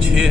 6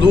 2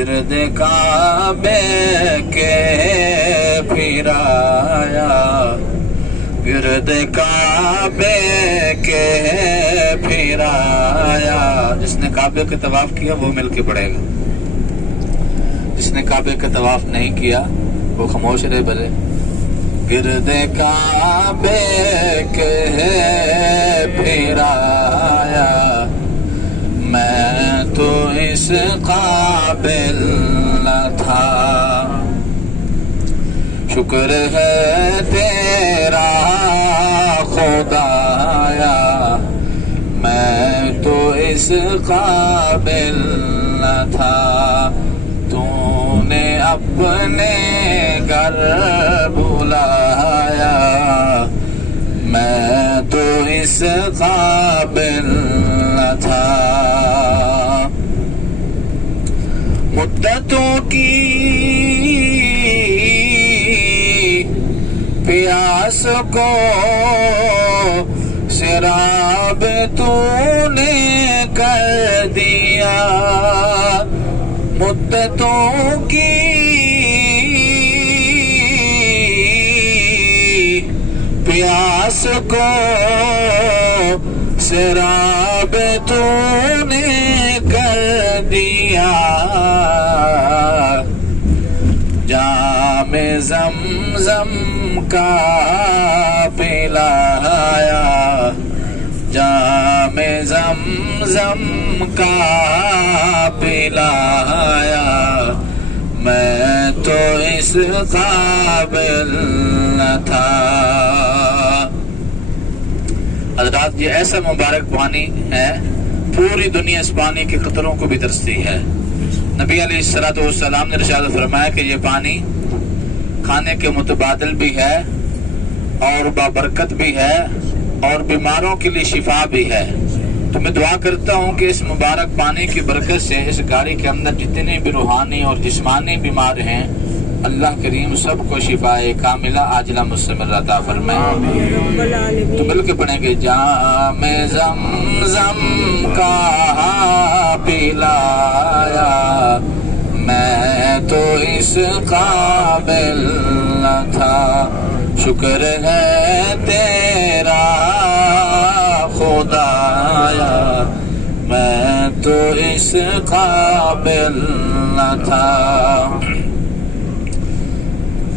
گرد کعبے کے پھرایا گرد کعبے کے پھرایا. جس نے کعبے کا طواف کیا وہ مل کے پڑھے گا, جس نے کعبے کا طواف نہیں کیا وہ خاموش رہے بھلے. گرد کعبے کے پھرایا میں تو اس قابل نہ تھا. شکر ہے تیرا خدایا میں تو اس قابل نہ تھا. تو نے اپنے گھر بلایا میں تو اس قابل نہ تھا. مدتوں کی پیاس کو سراب تو نے کر دیا. مدتوں کی پیاس کو سراب تو نے کر دیا. جام زمزم کا پلایا جام زمزم کا پلایا میں تو اس قابل نہ تھا. حضرات یہ ایسا مبارک پانی ہے پوری دنیا اس پانی کے قطروں کو بھی ترستی ہے. نبی علیہ السلام نے ارشاد فرمایا کہ یہ پانی کھانے کے متبادل بھی ہے اور بابرکت بھی ہے اور بیماروں کے لیے شفا بھی ہے. تو میں دعا کرتا ہوں کہ اس مبارک پانی کی برکت سے اس گاڑی کے اندر جتنے بھی روحانی اور جسمانی بیمار ہیں اللہ کریم سب کو شفا کاملہ عاجلہ مستمر عطا فرمائے. تو مل کے پڑھیں گے. جام زمزم کا پلایا میں تو اس قابل نہ تھا. شکر ہے تیرا خدایا میں تو اس قابل نہ تھا.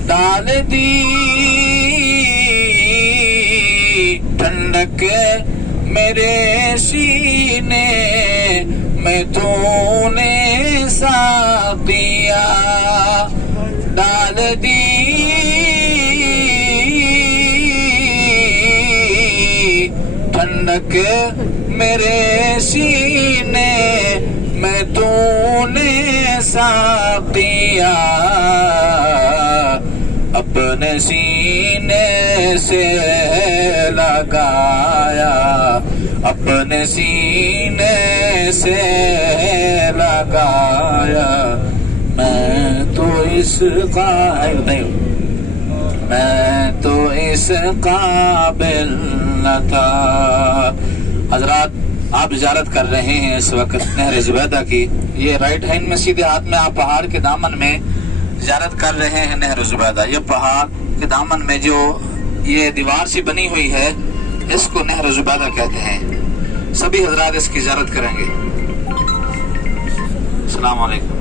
ڈال دی ٹھنڈک میرے سینے میں تو نے ساقیا. ڈال دی ٹھنڈک میرے سینے میں تو نے ساقیا. اپنے سینے سے لگایا اپنے سینے سے لگایا میں تو اس قابل نہ تھا. حضرات آپ زیارت کر رہے ہیں اس وقت نہر زبیدہ کی. یہ رائٹ ہینڈ میں سیدھے ہاتھ میں آپ پہاڑ کے دامن میں زیارت کر رہے ہیں نہر زبیدہ. یہ پہاڑ کے دامن میں جو یہ دیوار سی بنی ہوئی ہے اس کو نہر زبیدہ کہتے ہیں. سبھی حضرات اس کی زیارت کریں گے. السلام علیکم.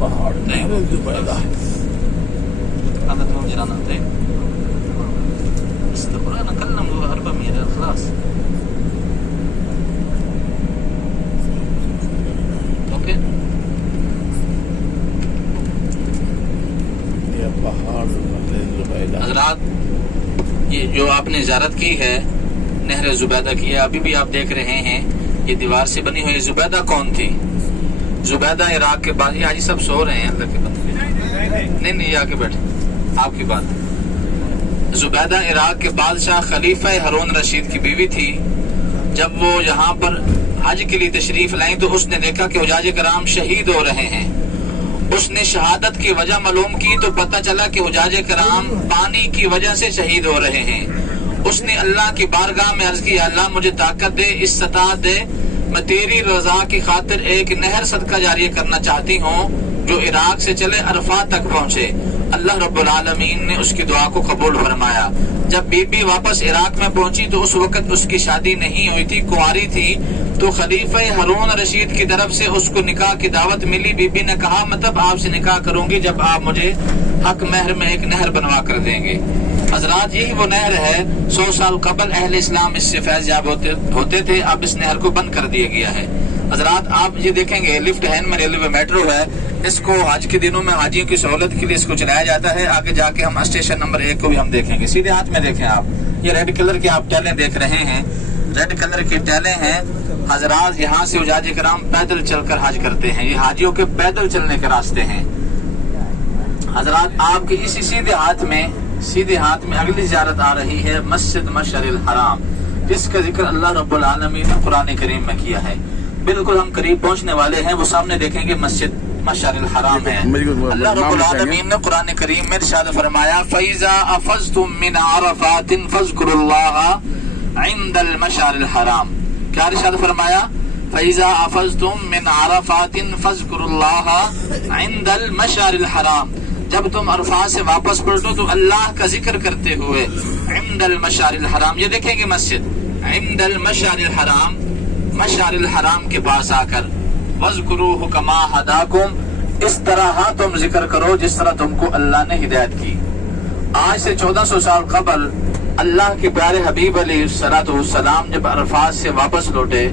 پہاڑ نہر زبیدہ حضرات یہ جو آپ نے زیارت کی ہے نہر زبیدہ کی ہے ابھی بھی آپ دیکھ رہے ہیں یہ دیوار سے بنی ہوئی. زبیدہ کون تھی؟ زبیدہ عراق کے بعد یہ آج سب سو رہے ہیں اللہ کے بندے. نہیں یہ آ کے بیٹھے آپ کی بات. زبیدہ عراق کے بادشاہ خلیفہ ہارون رشید کی بیوی تھی. جب وہ یہاں پر حج کے لیے تشریف لائیں تو اس نے دیکھا کہ حجاج کرام شہید ہو رہے ہیں. اس نے شہادت کی وجہ معلوم کی تو پتہ چلا کہ حجاج کرام پانی کی وجہ سے شہید ہو رہے ہیں. اس نے اللہ کی بارگاہ میں عرض کی اللہ مجھے طاقت دے, استطاعت دے, میں تیری رضا کی خاطر ایک نہر صدقہ جاریہ کرنا چاہتی ہوں جو عراق سے چلے عرفات تک پہنچے. اللہ رب العالمین نے اس کی دعا کو قبول فرمایا. جب بی بی واپس عراق میں پہنچی تو اس وقت اس کی شادی نہیں ہوئی تھی, کنواری تھی. تو خلیفہ ہارون رشید کی طرف سے اس کو نکاح کی دعوت ملی. بی بی نے کہا میں تب آپ سے نکاح کروں گی جب آپ مجھے حق مہر میں ایک نہر بنوا کر دیں گے. حضرات یہی وہ نہر ہے 100 سال قبل اہل اسلام اس سے فیض یاب ہوتے تھے. اب اس نہر کو بند کر دیا گیا ہے. حضرات آپ یہ دیکھیں گے لفٹ ہینڈ میں ریلوے میٹرو ہے. اس کو حج کے دنوں میں حاجیوں کی سہولت کے لیے اس کو چلایا جاتا ہے. آگے جا کے ہم اسٹیشن نمبر 1 کو بھی ہم دیکھیں گے. سیدھے ہاتھ میں دیکھیں آپ, یہ ریڈ کلر کی آپ ٹیلیں دیکھ رہے ہیں, ریڈ کلر کی ٹیلیں ہیں. حضرات یہاں سے حجاج کرام پیدل چل کر حج کرتے ہیں. یہ حاجیوں کے پیدل چلنے کے راستے ہیں. حضرات آپ کے اسی سیدھے ہاتھ میں اگلی زیارت آ رہی ہے مسجد مشعر الحرام, جس کا ذکر اللہ رب العالمین نے قرآن کریم میں کیا ہے. بالکل ہم قریب پہنچنے والے ہیں. وہ سامنے دیکھیں گے مسجد مشعر الحرام ہے. اللہ رب العالمین نے قرآن کریم میں ارشاد فرمایا فَإِذَا أَفَضْتُم مِّنْ عَرَفَاتٍ فَاذْكُرُوا اللَّهَ عِندَ الْمَشْعَرِ الْحَرَامِ. کیا ارشاد فرمایا؟ فَإِذَا أَفَضْتُم مِّنْ عَرَفَاتٍ فَاذْكُرُوا اللَّهَ عِندَ الْمَشْعَرِ الْحَرَامِ. جب تم عرفات سے واپس پلٹو تو اللہ کا ذکر کرتے ہوئے عند المشعر الحرام. یہ دیکھیں گے مسجد عند المشعر الحرام, مشعر الحرام کے پاس آ کر وَاذْكُرُوهُ كَمَا هَدَاكُمْ, اس طرح تم ذکر کرو جس طرح تم کو اللہ نے ہدایت کی. آج سے 1400 سال قبل اللہ کے پیارے حبیب علیہ السلام جب عرفات سے واپس لوٹے,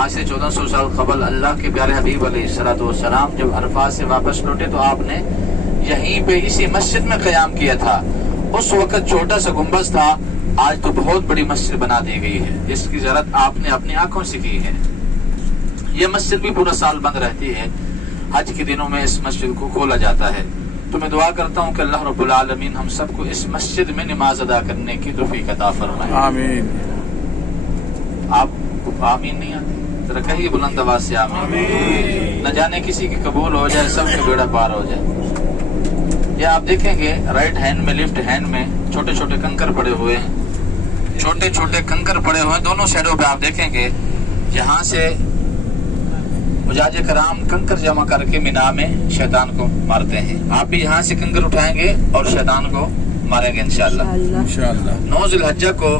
آج سے 1400 سال قبل اللہ کے پیارے حبیب علیہ السلام جب عرفات سے واپس لوٹے تو آپ نے یہیں پہ اسی مسجد میں قیام کیا تھا. اس وقت چھوٹا سا گنبد تھا, آج تو بہت بڑی مسجد بنا دی گئی ہے. اس کی زیارت آپ نے اپنی آنکھوں سے کی ہے. یہ مسجد بھی پورا سال بند رہتی ہے. حج کے دنوں میں اس مسجد کو کھولا جاتا ہے. تو میں دعا کرتا ہوں کہ اللہ رب العالمین ہم سب کو اس مسجد میں نماز ادا کرنے کی توفیق عطا فرمائے. آمین. آپ آمین نہیں آتے ذرا کہیے بلند آواز سے آمین. نہ جانے کسی کی قبول ہو جائے, سب کے بیڑا پار ہو جائے. یہ آپ دیکھیں گے رائٹ ہینڈ میں لیفٹ ہینڈ میں چھوٹے چھوٹے کنکر پڑے ہوئے ہیں, چھوٹے چھوٹے کنکر پڑے ہوئے ہیں دونوں سائڈوں پہ. آپ دیکھیں گے یہاں سے حجاج کرام کنکر جمع کر کے مینا میں شیطان کو مارتے ہیں. آپ بھی یہاں سے کنکر اٹھائیں گے اور شیطان کو ماریں گے انشاءاللہ. 9 ذی الحجہ کو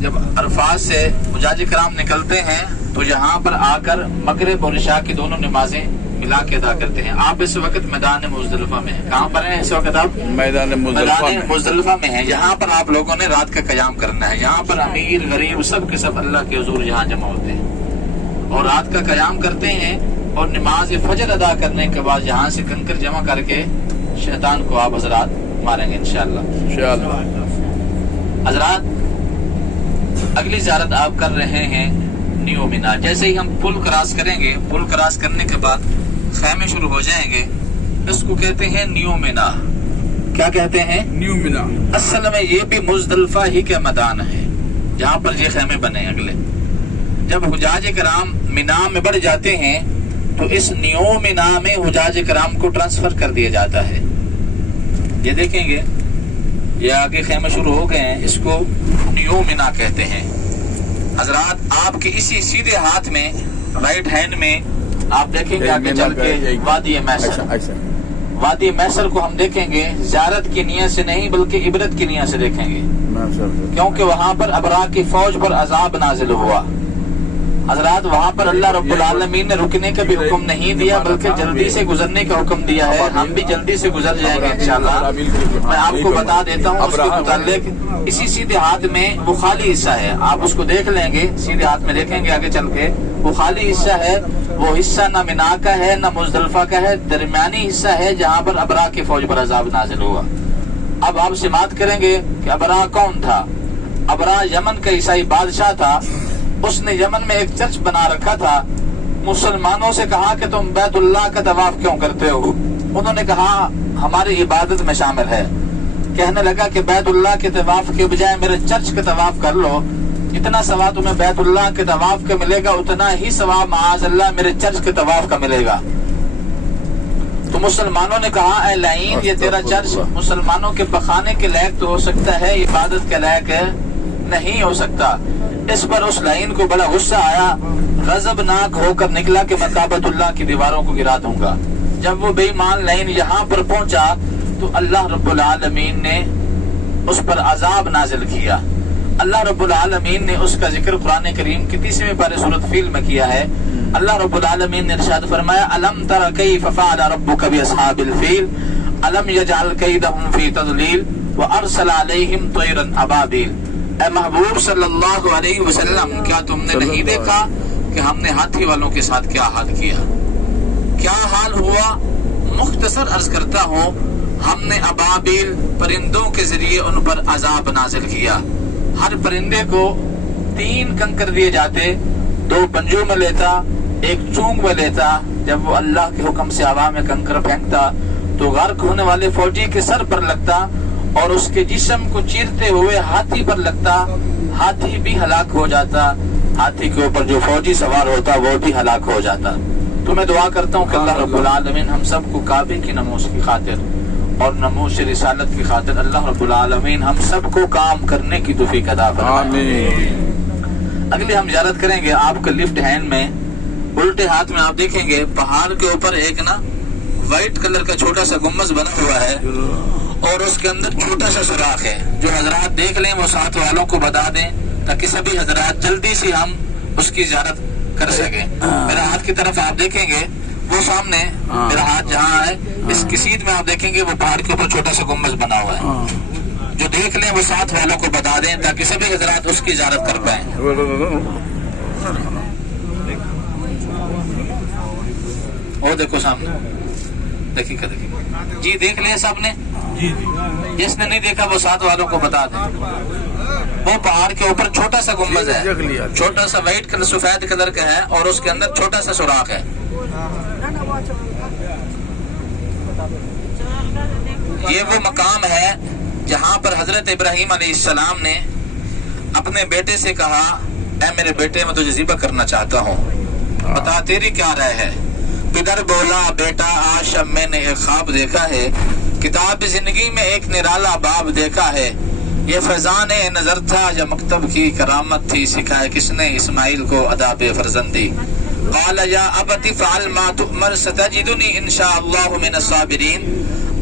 جب عرفات سے حجاج کرام نکلتے ہیں تو یہاں پر آ کر مغرب اور عشاء کی دونوں نمازیں ملا کے ادا کرتے ہیں. آپ اس وقت میدان مزدلفہ میں ہیں. کہاں پر ہیں اس وقت آپ؟ میدان مزدلفہ میں ہیں. یہاں پر آپ لوگوں نے رات کا قیام کرنا ہے. یہاں پر امیر غریب سب کے سب اللہ کے حضور یہاں جمع ہوتے ہیں اور رات کا قیام کرتے ہیں. اور نماز فجر ادا کرنے کے بعد یہاں سے کنکر جمع کر کے شیطان کو آپ حضرات ماریں گے انشاءاللہ. حضرات اگلی زیارت آپ کر رہے ہیں نیو مینا. جیسے ہی ہم پل کراس کریں گے, پل کراس کرنے کے بعد خیمے شروع ہو جائیں گے. اس کو کہتے ہیں نیو مینا. کیا کہتے ہیں؟ نیو مینا. اصل میں یہ بھی مزدلفہ ہی کے میدان ہے جہاں پر یہ خیمے بنے. اگلے جب حجاج کرام مینا میں بڑھ جاتے ہیں تو اس نیو مینا میں حجاج کرام کو ٹرانسفر کر دیا جاتا ہے. یہ دیکھیں گے یہ آگے خیمے شروع ہو گئے ہیں. اس کو نیو مینا کہتے ہیں. حضرات آپ کے اسی سیدھے ہاتھ میں رائٹ ہینڈ میں آپ دیکھیں گے آگے چل کے وادی میسر. وادی میسر کو ہم دیکھیں گے زیارت کی نیت سے نہیں بلکہ عبرت کی نیت سے دیکھیں گے, کیونکہ وہاں پر ابرا کی فوج پر عذاب نازل ہوا. حضرات وہاں پر اللہ رب العالمین نے رکنے کا بھی حکم نہیں دیا بلکہ جلدی سے گزرنے کا حکم دیا ہے. ہم بھی جلدی سے گزر جائیں گے انشاءاللہ. میں آپ کو بتا دیتا ہوں اس کے متعلق. اسی سیدھے ہاتھ میں وہ خالی حصہ ہے, آپ اس کو دیکھ لیں گے. سیدھے ہاتھ میں دیکھیں گے آگے چل کے وہ خالی حصہ ہے. وہ حصہ نہ مینا کا ہے نہ مزدلفہ کا ہے, درمیانی حصہ ہے جہاں پر ابرا کی فوج پر عذاب نازل ہوا. اب آپ سے بات کریں گے کہ ابرا کون تھا. ابرا یمن کا عیسائی بادشاہ تھا. اس نے یمن میں ایک چرچ بنا رکھا تھا. مسلمانوں سے کہا کہ تم بیت اللہ کا طواف کیوں کرتے ہو. انہوں نے کہا ہماری عبادت میں شامل ہے. کہنے لگا کہ بیت اللہ کے طواف کے بجائے میرے چرچ کا طواف کر لو. جتنا ثواب تمہیں بیت اللہ کے طواف کا ملے گا اتنا ہی ثواب معاذ اللہ میرے چرچ کے طواف کا ملے گا۔ تو مسلمانوں نے کہا اے لعین یہ تیرا چرچ مسلمانوں کے بخانے کے لائق تو ہو سکتا ہے، عبادت کے لائق نہیں ہو سکتا۔ اس پر اس لعین کو بڑا غصہ آیا، غضبناک ہو کر نکلا کہ میں کعبۃ اللہ کی دیواروں کو گرا دوں گا۔ جب وہ بے ایمان لعین یہاں پر پہنچا تو اللہ رب العالمین نے اس پر عذاب نازل کیا۔ اللہ رب العالمین نے اس کا ذکر قرآن کریم کی 30ویں پارے سورۃ فیل میں کیا ہے۔ اللہ رب العالمین نے ارشاد فرمایا الم تر کیف فعل ربک باصحاب الفیل الم یجعل کیدہم فی تضلیل وارسل علیہم طیرا ابابیل۔ اے محبوب صلی اللہ علیہ وسلم کیا تم نے نہیں دیکھا کہ ہم نے ہاتھی والوں کے ساتھ کیا حال کیا؟ کیا حال ہوا؟ مختصر عرض کرتا ہوں، ہم نے ابابیل پرندوں کے ذریعے ان پر عذاب نازل کیا۔ ہر پرندے کو 3 کنکر دیے جاتے، 2 پنجوں میں لیتا، 1 چونگ میں لیتا۔ جب وہ اللہ کے حکم سے ہوا میں کنکر پھینکتا تو غرق ہونے والے فوجی کے سر پر لگتا اور اس کے جسم کو چیرتے ہوئے ہاتھی پر لگتا، ہاتھی بھی ہلاک ہو جاتا، ہاتھی کے اوپر جو فوجی سوار ہوتا وہ بھی ہلاک ہو جاتا۔ تو میں دعا کرتا ہوں کہ اللہ رب العالمین ہم سب کو کعبے کی نموز کی خاطر اور نموز رسالت کی خاطر اللہ رب العالمین ہم سب کو کام کرنے کی توفیق عطا فرمائے۔ اگلی ہم زیارت کریں گے آپ کے لیفٹ ہینڈ میں الٹے ہاتھ میں آپ دیکھیں گے پہاڑ کے اوپر ایک نا وائٹ کلر کا چھوٹا سا گنبد بنا ہوا ہے اور اس کے اندر چھوٹا سا سوراخ ہے۔ جو حضرات دیکھ لیں وہ ساتھ والوں کو بتا دیں تاکہ سبھی حضرات جلدی سے ہم اس کی زیارت کر سکیں۔ میرا ہاتھ کی طرف آپ دیکھیں گے وہ سامنے میرا ہاتھ جہاں ہے اس کی سیدھ میں آپ دیکھیں گے وہ پہاڑ کے اوپر چھوٹا سا گنبد بنا ہوا ہے۔ جو دیکھ لیں وہ ساتھ والوں کو بتا دیں تاکہ سبھی حضرات اس کی زیارت کر پائیں۔ اور دیکھو سامنے دیکھیے کیا دیکھیے جی دیکھ لیں سب نے؟ جس نے نہیں دیکھا وہ ساتھ والوں کو بتا دیں۔ وہ پہاڑ کے اوپر چھوٹا سا گنبد ہے، چھوٹا سا وائٹ کلر سفید کلر کا ہے اور اس کے اندر چھوٹا سا سوراخ ہے۔ یہ وہ مقام ہے جہاں پر حضرت ابراہیم علیہ السلام نے اپنے بیٹے سے کہا اے میرے بیٹے میں تجھے ذبح کرنا چاہتا ہوں، بتا تیری کیا رائے ہے؟ پدر بولا بیٹا آج شب میں نے ایک خواب دیکھا ہے، کتاب زندگی میں ایک نرالا باب دیکھا ہے، یہ فیضان نظر تھا یا مکتب کی کرامت تھی، سکھائے کس نے اسماعیل کو اداب فرزندی؟ قال یا ابت فعل ما تؤمر ستجدنی انشاءاللہ من الصابرین۔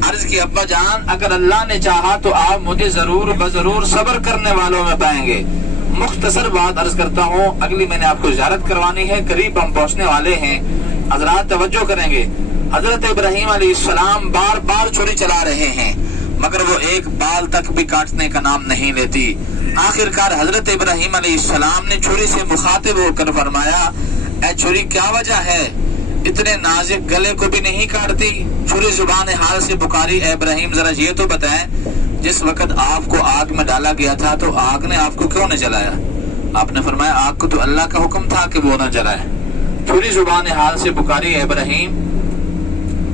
عرض کی ابا جان اگر اللہ نے چاہا تو آپ مجھے ضرور بضرور صبر کرنے والوں میں پائیں گے۔ مختصر بات عرض کرتا ہوں، اگلی میں نے آپ کو زیارت کروانی ہے، قریب ہم پہنچنے والے ہیں، حضرات توجہ کریں گے۔ حضرت ابراہیم علیہ السلام بار بار چھری چلا رہے ہیں مگر وہ ایک بال تک بھی کاٹنے کا نام نہیں لیتی۔ آخر کار حضرت ابراہیم علیہ السلام نے چھری سے مخاطب ہو کر فرمایا اے چھری کیا وجہ ہے؟ اتنے نازک گلے کو بھی نہیں کاٹتی؟ چھری زبان حال سے پکاری اے ابراہیم ذرا یہ تو بتائیں جس وقت آپ کو آگ میں ڈالا گیا تھا تو آگ نے آپ کو کیوں نہ جلایا؟ آپ نے فرمایا آگ کو تو اللہ کا حکم تھا کہ وہ نہ جلائے۔ چھری زبان حال سے پکاری اے ابراہیم،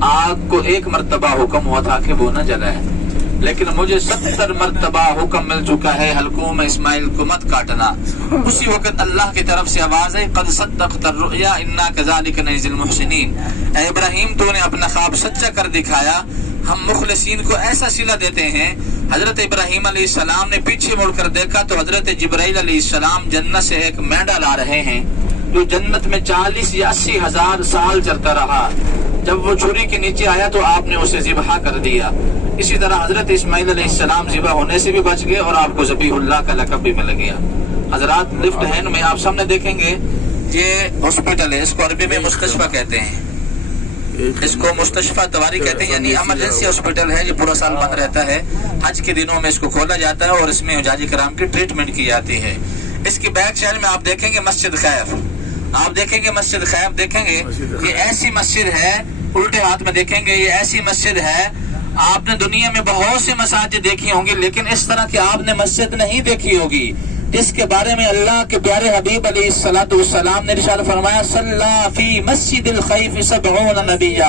آگ کو 1 مرتبہ حکم ہوا تھا کہ وہ نہ جلائے، لیکن مجھے 70 مرتبہ حکم مل چکا ہے حلقوں میں اسماعیل کو مت کاٹنا۔ اسی وقت اللہ کی طرف سے آواز ہے قد صدقت الرؤیا انا كذلك نجزي المحسنین۔ اے ابراہیم تو نے اپنا خواب سچا کر دکھایا، ہم مخلصین کو ایسا صلہ دیتے ہیں۔ حضرت ابراہیم علیہ السلام نے پیچھے مڑ کر دیکھا تو حضرت جبرائیل علیہ السلام جنت سے ایک مینڈا لا رہے ہیں جو جنت میں 40 یا 80 ہزار سال چلتا رہا۔ جب وہ چھری کے نیچے آیا تو آپ نے اسے ذبح کر دیا۔ اسی طرح حضرت اسماعیل علیہ السلام ذبح ہونے سے بھی بچ گئے اور آپ کو ذبیح اللہ کا لقب بھی مل گیا۔ حضرات لیفٹ ہینڈ میں آپ سامنے دیکھیں گے یہ ہاسپٹل ہے، اس کو عربی میں مستشفیٰ کہتے ہیں، اس کو مستشفیٰ تواری کہتے ہیں، یعنی ایمرجنسی ہاسپٹل ہے جو پورا سال بند رہتا ہے۔ حج کے دنوں میں اس کو کھولا جاتا ہے اور اس میں حجاج کرام کی ٹریٹمنٹ کی جاتی ہے۔ اس کی بیک سائڈ میں آپ دیکھیں گے مسجد خیف، آپ دیکھیں گے مسجد خیف، دیکھیں گے یہ ایسی مسجد ہے، الٹے ہاتھ میں دیکھیں گے یہ ایسی مسجد ہے، آپ نے دنیا میں بہت سے مساجد دیکھی ہوں گی لیکن اس طرح کی آپ نے مسجد نہیں دیکھی ہوگی جس کے بارے میں اللہ کے پیارے حبیب علیہ الصلوۃ والسلام نے ارشاد فرمایا صلی فی مسجد الخیف 70 نبیا۔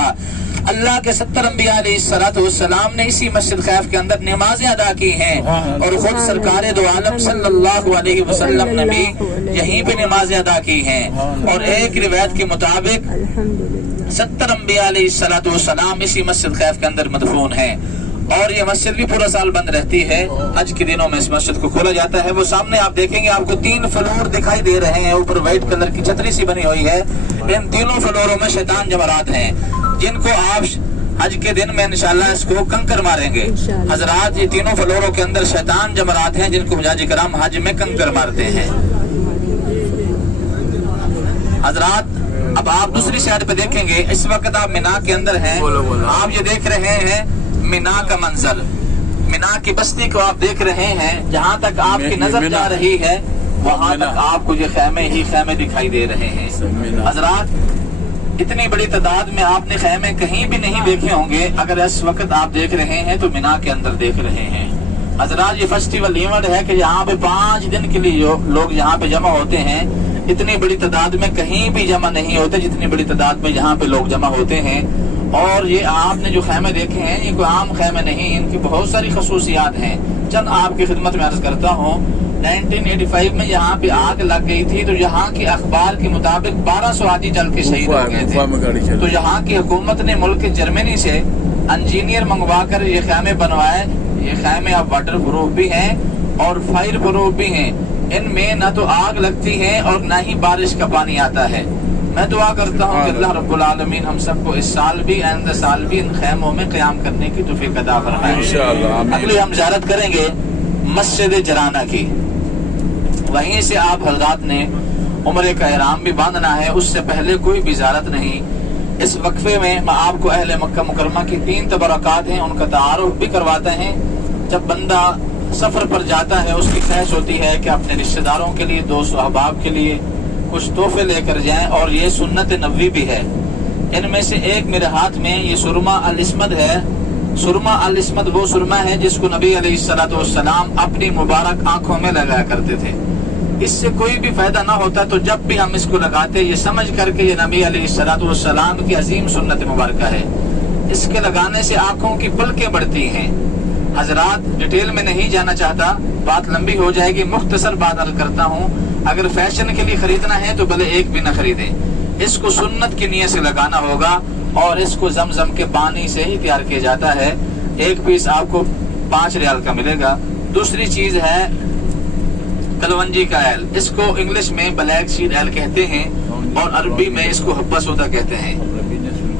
اللہ کے 70 انبیاء علیہ السلام نے اسی مسجد خیف کے اندر نمازیں ادا کی ہیں، اور خود سرکار دو عالم صلی اللہ علیہ وسلم نے بھی یہیں پہ نمازیں ادا کی ہیں، اور ایک روایت کے مطابق 70 انبیاء علیہ السلام اسی مسجد خیف کے اندر مدفون ہیں، اور یہ مسجد بھی پورا سال بند رہتی ہے، حج کے دنوں میں اس مسجد کو کھولا جاتا ہے۔ وہ سامنے آپ دیکھیں گے آپ کو 3 فلور دکھائی دے رہے ہیں، اوپر وائٹ کلر کی چھتری سی بنی ہوئی ہے، ان تینوں فلوروں میں شیطان جمرات ہیں جن کو آپ حج کے دن میں انشاءاللہ اس کو کنکر ماریں گے۔ حضرات یہ تینوں فلوروں کے اندر شیطان جمرات ہیں جن کو حجاج کرام حج میں کنکر مارتے ہیں۔ حضرات اب آپ دوسری سائڈ پہ دیکھیں گے، اس وقت آپ مینا کے اندر ہیں، آپ یہ دیکھ رہے ہیں مینا کا منظر، مینا کی بستی کو آپ دیکھ رہے ہیں، جہاں تک آپ کی نظر جا رہی ہے وہاں تک آپ کو یہ خیمے ہی خیمے دکھائی دے رہے ہیں۔ حضرات اتنی بڑی تعداد میں آپ نے خیمے کہیں بھی نہیں دیکھے ہوں گے، اگر اس وقت آپ دیکھ رہے ہیں تو مینا کے اندر دیکھ رہے ہیں۔ حضرات یہ فیسٹیول ایونٹ ہے کہ یہاں پہ 5 دن کے لیے لوگ یہاں پہ جمع ہوتے ہیں، اتنی بڑی تعداد میں کہیں بھی جمع نہیں ہوتے جتنی بڑی تعداد میں یہاں پہ لوگ جمع ہوتے ہیں۔ اور یہ آپ نے جو خیمے دیکھے ہیں یہ کوئی عام خیمے نہیں، ان کی بہت ساری خصوصیات ہیں، چند آپ کی خدمت میں عرض کرتا ہوں۔ 1985 میں یہاں پہ آگ لگ گئی تھی تو یہاں کے اخبار کے مطابق 1200 آدمی جل کے شہید ہو گئے تھے، تو یہاں کی حکومت نے ملک جرمنی سے انجینئر منگوا کر یہ خیمے بنوائے۔ یہ خیمے اب واٹر پروف بھی ہیں اور فائر پروف بھی ہیں، ان میں نہ تو آگ لگتی ہے اور نہ ہی بارش کا پانی آتا ہے۔ میں دعا کرتا ہوں کہ اللہ رب العالمین ہم سب کو اس سال بھی آئندہ سال بھی ان خیموں میں قیام کرنے کی توفیق عطا فرمائے انشاءاللہ۔ اگلی ہم زیارت کریں گے مسجد جرانہ کی، وہیں سے آپ حضرات نے عمرے کا احرام بھی باندھنا ہے، اس سے پہلے کوئی بھی زیارت نہیں۔ اس وقفے میں آپ کو اہل مکہ مکرمہ کی 3 تبرکات ہیں، ان کا تعارف بھی کرواتے ہیں۔ جب بندہ سفر پر جاتا ہے اس کی خواہش ہوتی ہے کہ اپنے رشتہ داروں کے لیے، دوست و احباب کے لیے کچھ تحفے لے کر جائیں، اور یہ سنت نبوی بھی ہے۔ ان میں سے ایک میرے ہاتھ میں یہ سرما الاسمد ہے۔ سرما الاسمد وہ سرما ہے جس کو نبی علیہ السلام اپنی مبارک آنکھوں میں لگایا کرتے تھے۔ اس سے کوئی بھی فائدہ نہ ہوتا تو جب بھی ہم اس کو لگاتے یہ سمجھ کر کے یہ نبی علیہ السلام کی عظیم سنت مبارکہ ہے۔ اس کے لگانے سے آنکھوں کی پلکیں بڑھتی ہیں۔ حضرات ڈیٹیل میں نہیں جانا چاہتا، بات لمبی ہو جائے گی، مختصر بات عرض کرتا ہوں۔ اگر فیشن کے لیے خریدنا ہے تو بھلے ایک بھی نہ خریدیں، اس کو سنت کی نیت سے لگانا ہوگا، اور اس کو زمزم کے پانی سے ہی تیار کیا جاتا ہے۔ ایک پیس آپ کو 5 ریال کا ملے گا۔ دوسری چیز ہے کلونجی کا ایل، اس کو انگلش میں بلیک سیڈ ایل کہتے ہیں اور عربی میں اس کو حبہ سودا کہتے ہیں۔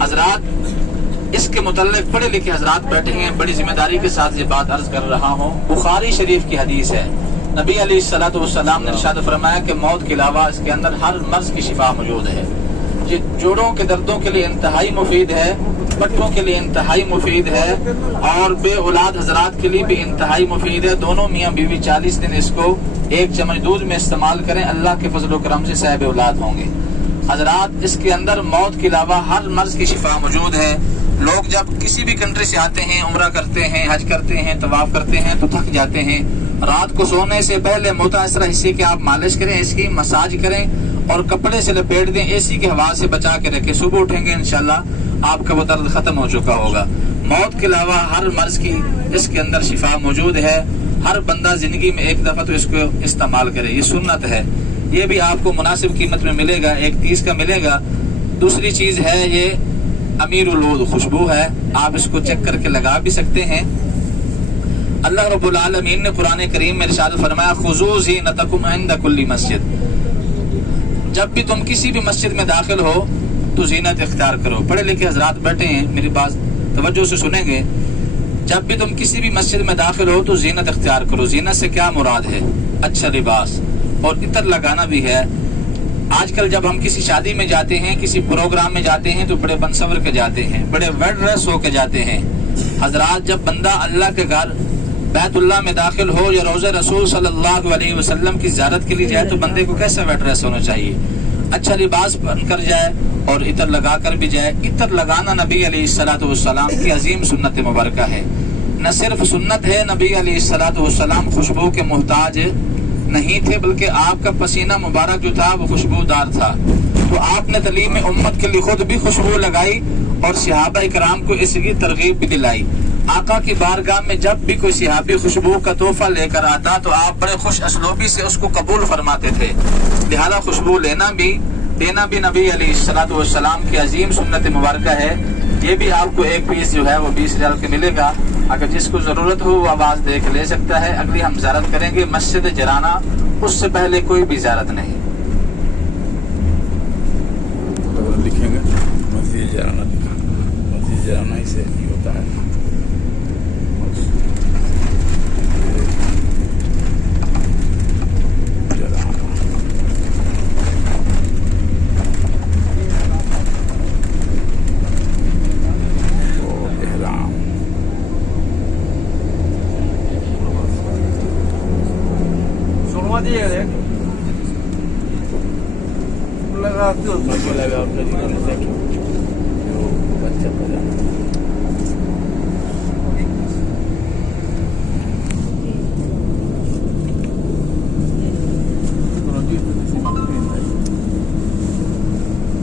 حضرات اس کے متعلق پڑھے لکھے حضرات بیٹھے ہیں، بڑی ذمہ داری کے ساتھ یہ بات عرض کر رہا ہوں۔ بخاری شریف کی حدیث ہے، نبی علیہ السلام نے ارشاد فرمایا کہ موت کے علاوہ اس کے اندر ہر مرض کی شفا موجود ہے۔ یہ جوڑوں کے دردوں کے لیے انتہائی مفید ہے، پٹھوں کے لیے انتہائی مفید ہے، اور بے اولاد حضرات کے لیے بھی انتہائی مفید ہے۔ دونوں میاں بیوی 40 دن اس کو 1 چمچ دودھ میں استعمال کریں، اللہ کے فضل و کرم سے صاحب اولاد ہوں گے۔ حضرات اس کے اندر موت کے علاوہ ہر مرض کی شفا موجود ہے۔ لوگ جب کسی بھی کنٹری سے آتے ہیں، عمرہ کرتے ہیں، حج کرتے ہیں، طواف کرتے ہیں تو تھک جاتے ہیں، رات کو سونے سے پہلے متاثرہ حصے کی آپ مالش کریں، اس کی مساج کریں اور کپڑے سے لپیٹ دیں، اے سی کی ہوا سے بچا کے رکھیں، صبح اٹھیں گے انشاءاللہ آپ کا وہ درد ختم ہو چکا ہوگا۔ موت کے علاوہ ہر مرض کی اس کے اندر شفا موجود ہے۔ ہر بندہ زندگی میں 1 دفعہ تو اس کو استعمال کرے، یہ سنت ہے۔ یہ بھی آپ کو مناسب قیمت میں ملے گا، 1.30 کا ملے گا۔ دوسری چیز ہے یہ امیر العود خوشبو ہے، آپ اس کو چیک کر کے لگا بھی سکتے ہیں۔ اللہ رب العالمین نے قرآن کریم میں ارشاد فرمایا خذوا زینتکم عند کل مسجد، جب بھی تم کسی بھی مسجد میں داخل ہو تو زینت اختیار کرو۔ پڑھے لکھے حضرات بیٹھے ہیں، میری بات توجہ سے سنیں گے۔ جب بھی تم کسی بھی مسجد میں داخل ہو تو زینت اختیار کرو۔ زینت سے کیا مراد ہے؟ اچھا لباس اور عطر لگانا بھی ہے۔ آج کل جب ہم کسی شادی میں جاتے ہیں، کسی پروگرام میں جاتے ہیں تو بڑے بنسور کے جاتے ہیں، بڑے ویل ڈریس ہو کے جاتے ہیں۔ حضرات جب بندہ اللہ کے گھر بیت اللہ میں داخل ہو یا روضہ رسول صلی اللہ علیہ وسلم کی زیارت کے لیے جائے تو بندے کو کیسا ویل ڈریس ہونا چاہیے؟ اچھا لباس پہن کر جائے اور عطر لگا کر بھی جائے۔ عطر لگانا نبی علیہ السلام کی عظیم سنت مبارکہ ہے۔ نہ صرف سنت ہے، نبی علیہ السلام خوشبو کے محتاج نہیں تھے، بلکہ آپ کا پسینہ مبارک جو تھا وہ خوشبودار تھا۔ تو آپ نے تعلیم امت کے لیے خود بھی خوشبو لگائی اور صحابہ اکرام کو اس کی ترغیب بھی دلائی. آقا کی بارگاہ میں جب بھی کوئی صحابی خوشبو کا تحفہ لے کر آتا تو آپ بڑے خوش اسلوبی سے اس کو قبول فرماتے تھے. لہذا خوشبو لینا بھی دینا بھی نبی علیہ الصلوۃ والسلام کی عظیم سنت مبارکہ ہے. یہ بھی آپ کو ایک پیس جو ہے وہ 20 ریال کے ملے گا. اگر جس کو ضرورت ہو وہ آواز دے کے لے سکتا ہے. اگلی ہم زیارت کریں گے مسجد جرانہ، اس سے پہلے کوئی بھی زیارت نہیں. لکھیں گے مسجد جرانہ، مسجد جرانہ سے ہی ہوتا ہے.